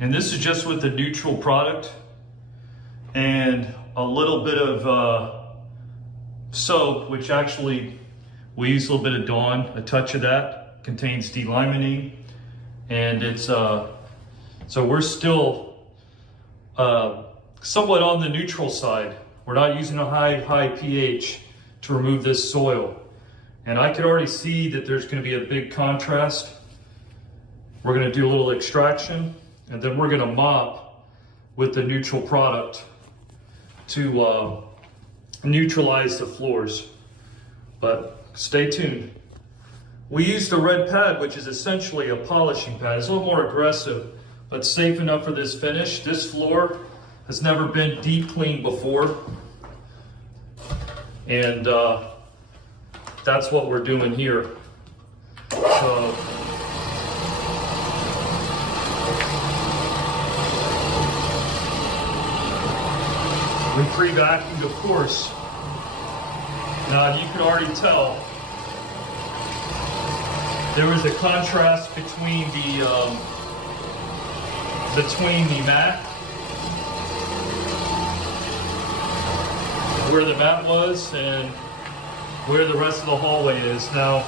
And this is just with the neutral product and a little bit of soap, which actually we use a little bit of Dawn, a touch of that, contains D-limonene. And it's, so we're still somewhat on the neutral side. We're not using a high pH to remove this soil. And I could already see that there's going to be a big contrast. We're going to do a little extraction, and then we're going to mop with the neutral product to neutralize the floors. But stay tuned. We used a red pad, which is essentially a polishing pad. It's a little more aggressive, but safe enough for this finish. This floor has never been deep cleaned before. And that's what we're doing here. So, we pre-vacuumed, of course. Now you can already tell there was a contrast between the mat, where the mat was, and where the rest of the hallway is. Now,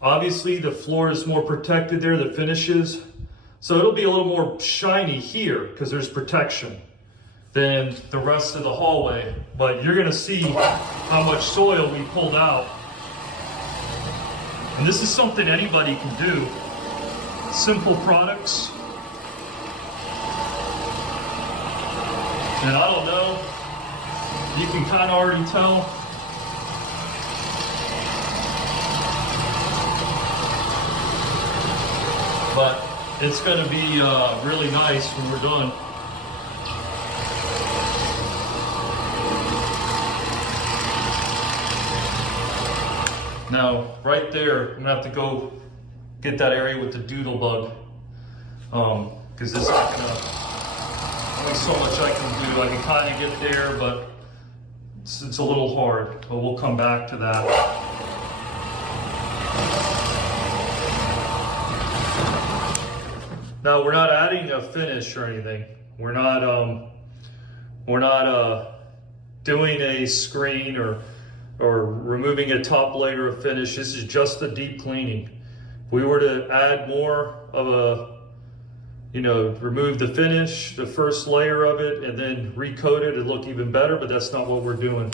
obviously the floor is more protected there, the finishes. So it'll be a little more shiny here because there's protection than the rest of the hallway. But you're gonna see how much soil we pulled out. And this is something anybody can do. Simple products. And I don't know, you can kind of already tell. But it's going to be really nice when we're done. Now, right there, I'm going to have to go get that area with the doodle bug. Because this is not going to... Only so much I can do. I can kind of get there, but it's a little hard. But we'll come back to that. Now we're not adding a finish or anything. We're not doing a screen or removing a top layer of finish. This is just a deep cleaning. If we were to add more of a, remove the finish, the first layer of it, and then recoat it, it'd look even better, but that's not what we're doing.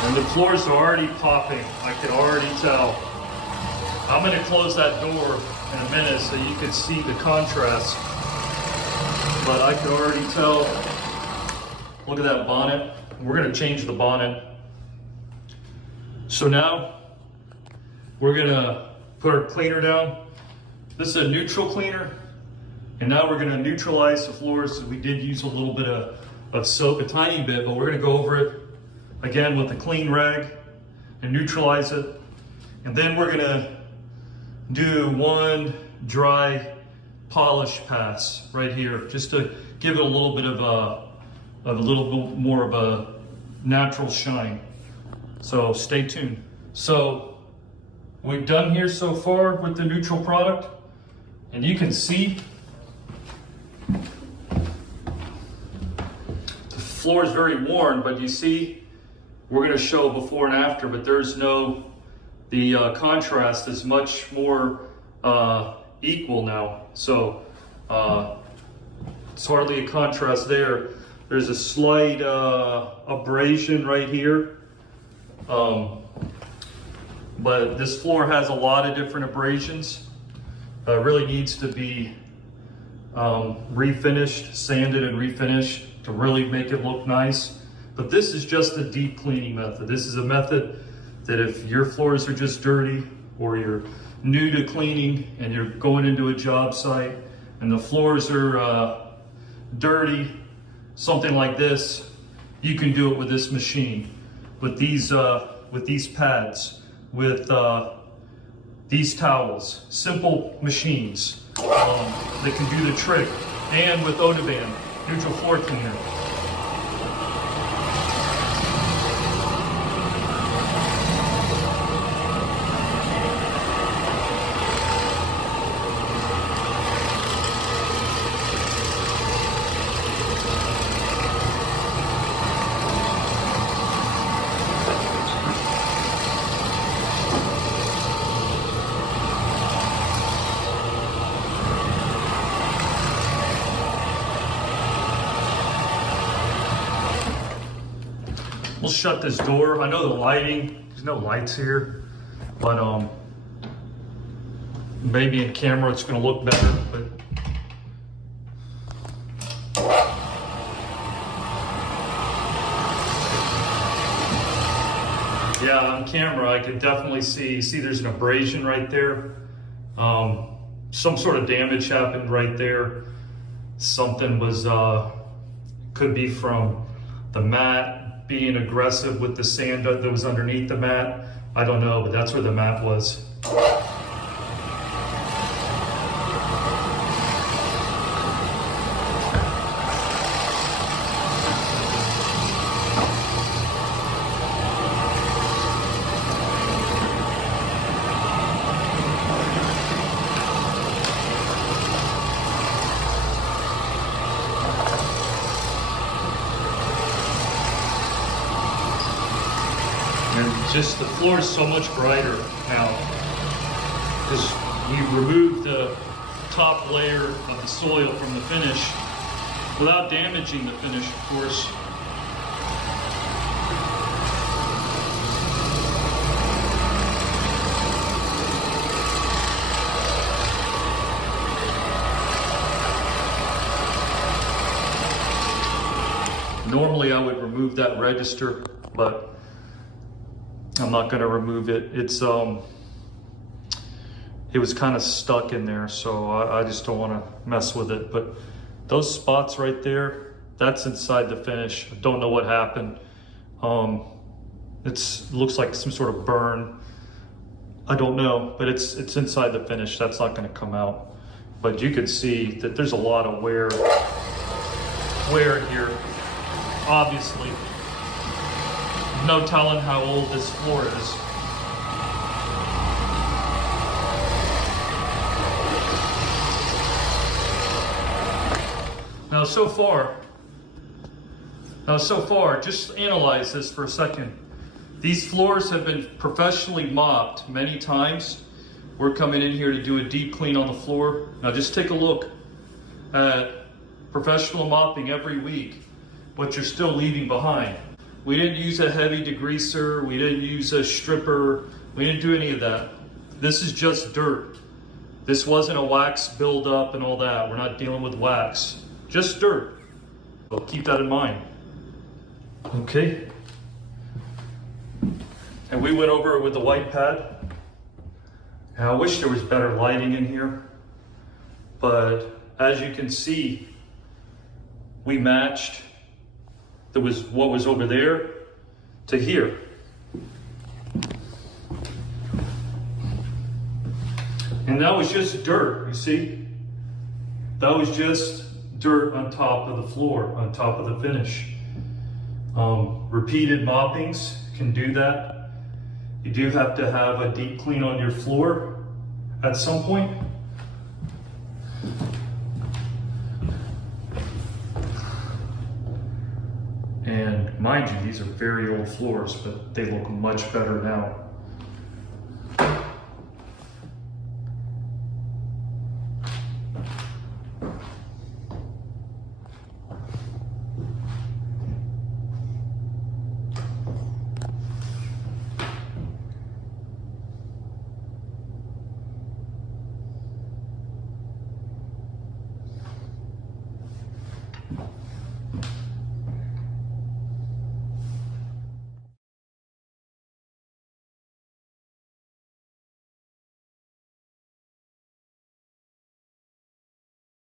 And the floors are already popping. I can already tell. I'm going to close that door in a minute so you can see the contrast. But I can already tell. Look at that bonnet. We're going to change the bonnet. So now we're going to put our cleaner down. This is a neutral cleaner. And now we're going to neutralize the floors. We did use a little bit of soap, a tiny bit, but we're going to go over it again with a clean rag and neutralize it. And then we're gonna do one dry polish pass right here, just to give it a little bit of a little bit more of a natural shine. So stay tuned. So we've done here so far with the neutral product, and you can see the floor is very worn, but you see we're going to show before and after, but there's the contrast is much more equal now. So it's hardly a contrast there. There's a slight abrasion right here. But this floor has a lot of different abrasions. It really needs to be refinished, sanded and refinished to really make it look nice. But this is just a deep cleaning method. This is a method that if your floors are just dirty, or you're new to cleaning and you're going into a job site and the floors are dirty, something like this, you can do it with this machine, with these pads, with these towels. Simple machines that can do the trick, and with Odoban neutral floor cleaner. We'll shut this door. I know the lighting, there's no lights here, but maybe in camera it's gonna look better, but yeah, on camera I can definitely see there's an abrasion right there. Some sort of damage happened right there. Something was, could be from the mat being aggressive with the sand that was underneath the mat. I don't know, but that's where the mat was. And just the floor is so much brighter now. Because we removed the top layer of the soil from the finish without damaging the finish, of course. Normally I would remove that register, but I'm not going to remove it. It was kind of stuck in there, so I just don't want to mess with it. But those spots right there, that's inside the finish. I don't know what happened. It looks like some sort of burn. I don't know, but it's inside the finish. That's not going to come out. But you can see that there's a lot of wear here, obviously. No telling how old this floor is. Now so far, just analyze this for a second. These floors have been professionally mopped many times. We're coming in here to do a deep clean on the floor. Now just take a look at professional mopping every week, what you're still leaving behind. We didn't use a heavy degreaser, we didn't use a stripper, we didn't do any of that. This is just dirt. This wasn't a wax buildup and all that. We're not dealing with wax, just dirt. So keep that in mind. Okay. And we went over it with the white pad. And I wish there was better lighting in here, but as you can see, we matched what was over there to here. And that was just dirt, you see? That was just dirt on top of the floor, on top of the finish. Repeated moppings can do that. You do have to have a deep clean on your floor at some point. And mind you, these are very old floors, but they look much better now.